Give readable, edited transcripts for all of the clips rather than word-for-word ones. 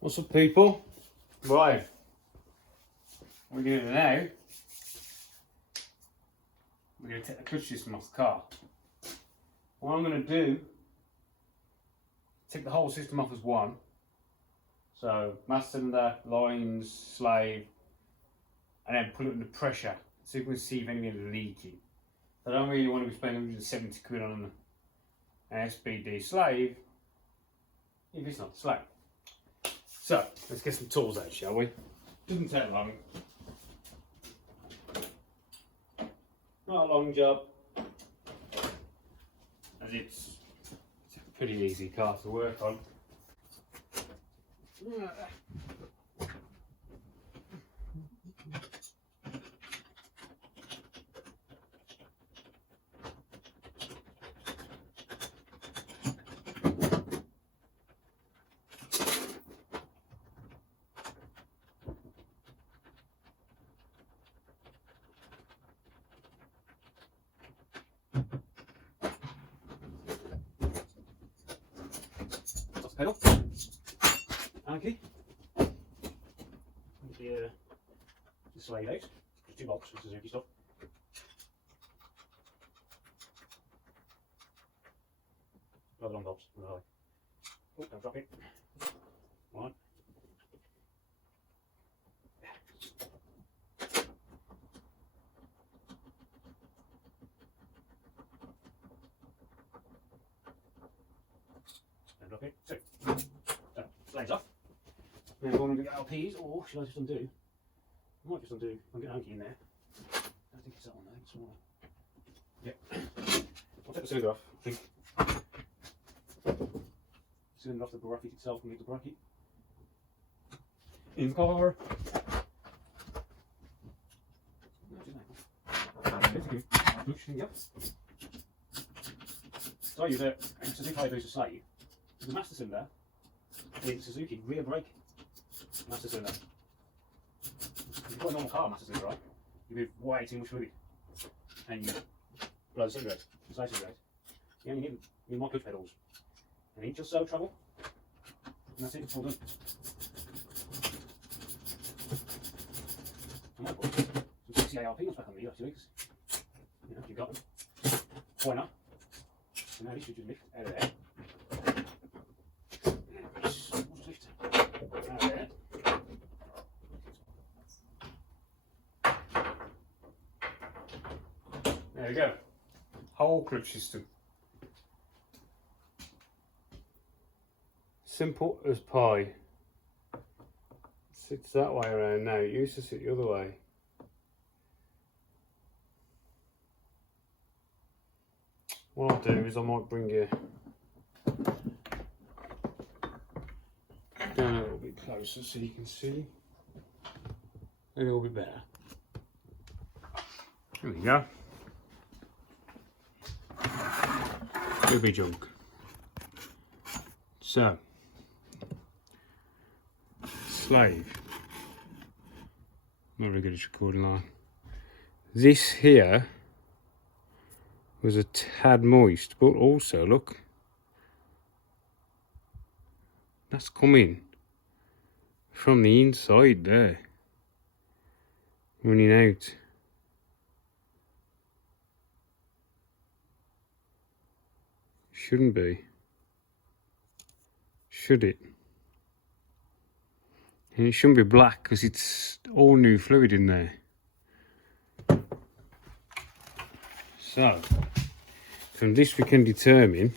What's up, people? Right, what we're going to do now, we're going to take the clutch system off the car. What I'm going to do, take the whole system off as one. So, master cylinder, lines, slave, and then put it under pressure so you can see if anything is leaking. I don't really want to be spending 170 quid on an SBD slave if it's not slave. So, let's get some tools out, shall we? Doesn't take long. Not a long job, as it's a pretty easy car to work on. Pedal. Okay. The slide out. There's two bolts with Suzuki stuff. Rather long bolts. Oh, don't drop it. One. Don't drop it. Two. So, slides off. Now I'm going to get LPs, or should I just undo? I might just undo. I'll get Anki in there. I don't think it's that one though, it's smaller. Yep. I'll take the cylinder off, I think. Cylinder off the bracket itself and leave the bracket in the car. So I use a Suzuki hayabusa slave. The master cylinder with Suzuki rear brake master cylinder. If you've got a normal car master cylinder, right, you move way too much fluid and you blow the cylinder out, the slave cylinder out. You only need more clutch pedals. An inch or so travel, and that's it, it's all done. I might put some 60 ARP nuts back on these actually, because you know, you've got them. Why not? So now this should just lift out of there. There we go. Whole clutch system. Simple as pie. It sits that way around now. It used to sit the other way. What I'll do is I might bring you down a little bit closer so you can see a little bit better. There we go. Booby junk. So, slave. Not very good at recording line. This here was a tad moist, but also look, that's coming from the inside there, running out. Shouldn't be, should it? And it shouldn't be black because it's all new fluid in there. So, from this we can determine,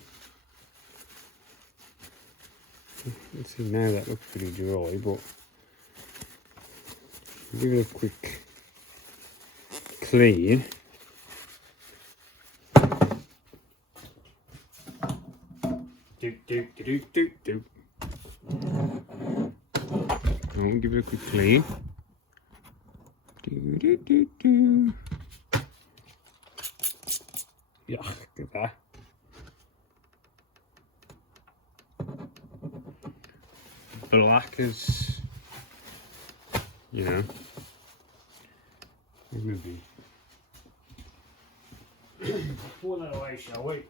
let's see, now that looks pretty dry, but give it a quick clean. Do. I'll give it a quick clean. Do. Yeah, look at that. Black as, you know, maybe. Pour that away, shall we?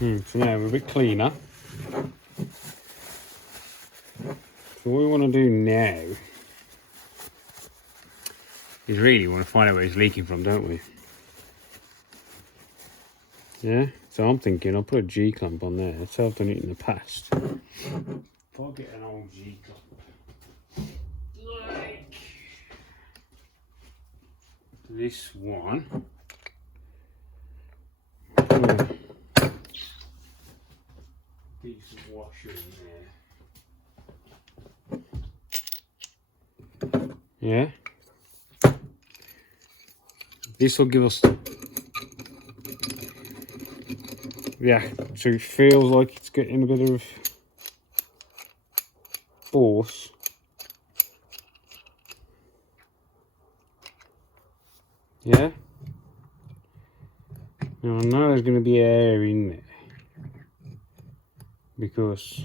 So now we're a bit cleaner. So what we want to do now is really want to find out where it's leaking from, don't we? Yeah, so I'm thinking I'll put a G-clamp on there. So I've done it in the past. If I get an old G-clamp, like this one. Piece of washer in there. Yeah. This will give us, yeah, so it feels like it's getting a bit of force. Yeah. Now I know there's going to be air in there because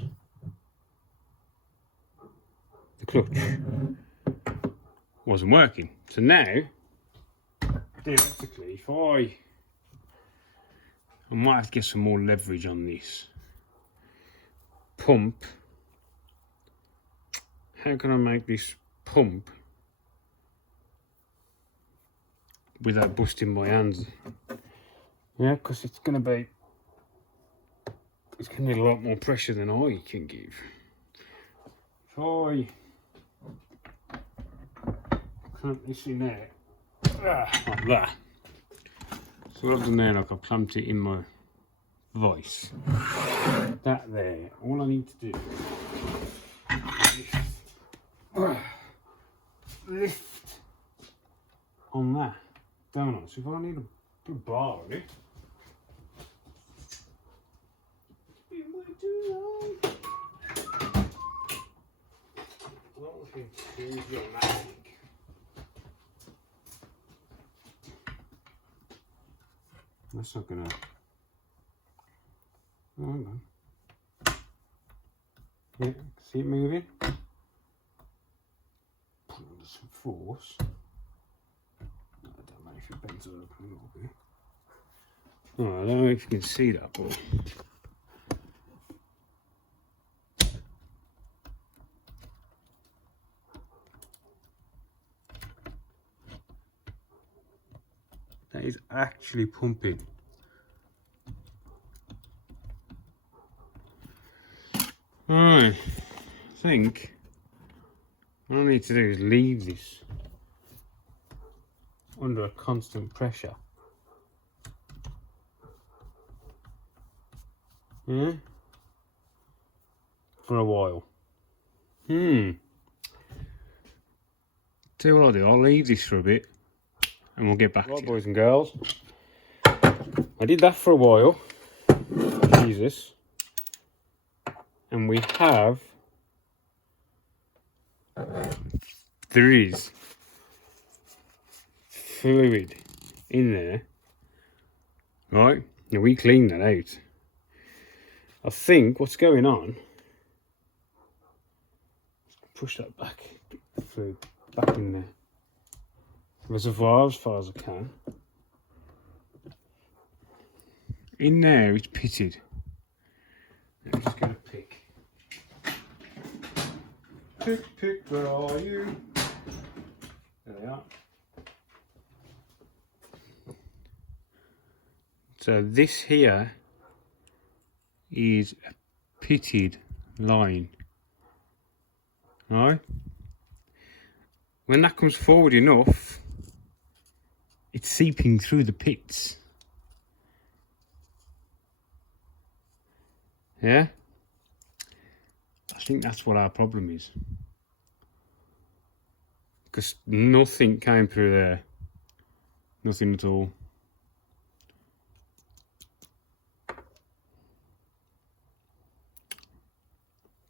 the clutch wasn't working. So now, theoretically, if I might have to get some more leverage on this pump. How can I make this pump without busting my hands? Yeah, because it's going to need a lot more pressure than I can give. If I clamp this in there, like that. So what I've done there, like I've clamped it in my vice. That there, all I need to do is lift on that, don't I? So if I need a bar on it, that's not gonna. Oh, hang on. Yeah, see it moving? Put under some force. I don't know if it bends over a little bit. Oh, I don't know if you can see that, but that is actually pumping. Alright, I think what I need to do is leave this under a constant pressure. Yeah? For a while. Tell you what I'll do, I'll leave this for a bit and we'll get back to you. Boys and girls, I did that for a while. Jesus. And we have, there is fluid in there, right? Now we cleaned that out. I think what's going on, push that back, get the fluid back in the reservoir as far as I can. In there it's pitted. I'm just going to pick. Pick, where are you? There they are. So this here is a pitted line. Right? When that comes forward enough, it's seeping through the pits. Yeah? I think that's what our problem is. Because nothing came through there. Nothing at all.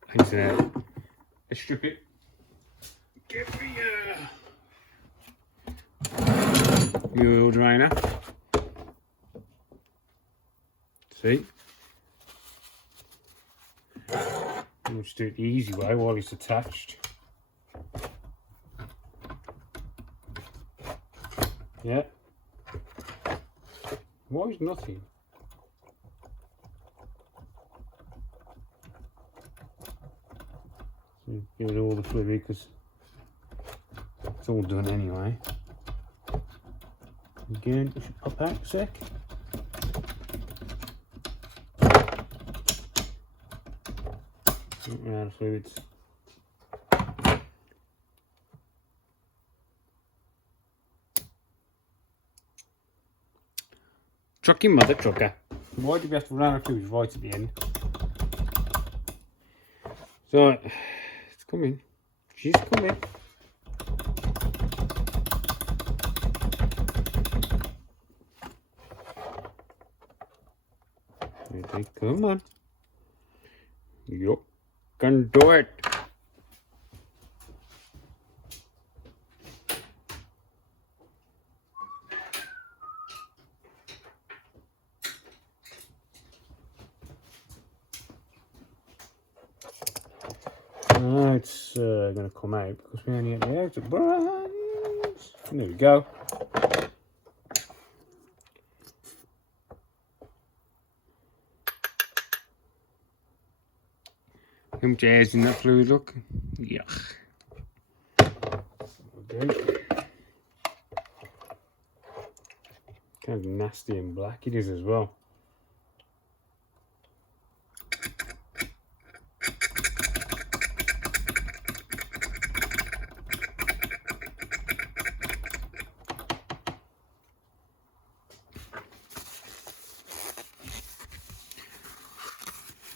Thanks for that. Let's strip it. Get the oil drainer. See? We'll just do it the easy way while it's attached. Yeah. Why is nothing? Give it all the fluid because it's all done anyway. Again, it should pop out a sec. Run out of fluids. Trucky mother trucker. Why did we have to run out of fluids right at the end? So, it's coming. She's coming. Okay, come on. You can do it. It's going to come out because we only get the outer buns. There we go. How much air's in that fluid, look? Yuck. Okay. Kind of nasty and black it is as well.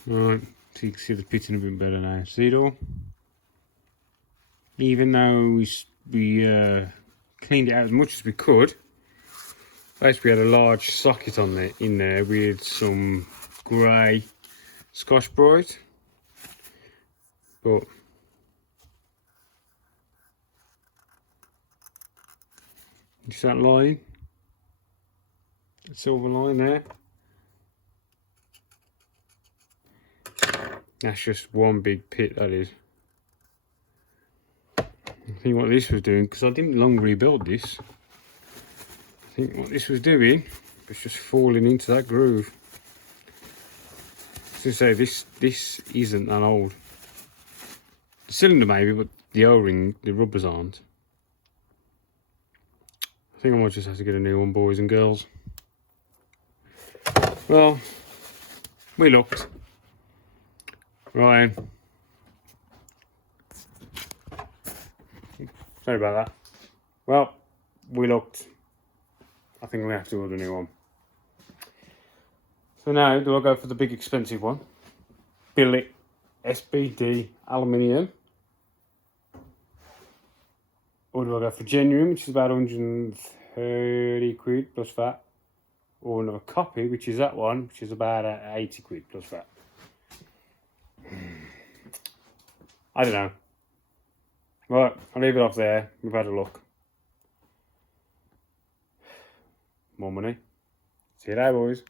Right, so you can see the pitting a bit better now. See it all? Even though we cleaned it out as much as we could, basically we had a large socket on there in there with some grey Scotch Brite, but just that line, that silver line there. That's just one big pit, that is. I think what this was doing, because I didn't long rebuild this, I think what this was doing was just falling into that groove. As I say, this isn't that old. The cylinder maybe, but the O-ring, the rubbers aren't. I think I might just have to get a new one, boys and girls. Well, we looked. Ryan. Sorry about that. Well, we looked. I think we have to order a new one. So now, do I go for the big expensive one? Billet SBD aluminium? Or do I go for genuine, which is about 130 quid plus VAT? Or another copy, which is that one, which is about 80 quid plus VAT? I don't know. Right, I'll leave it off there. We've had a look. More money. See you later, boys.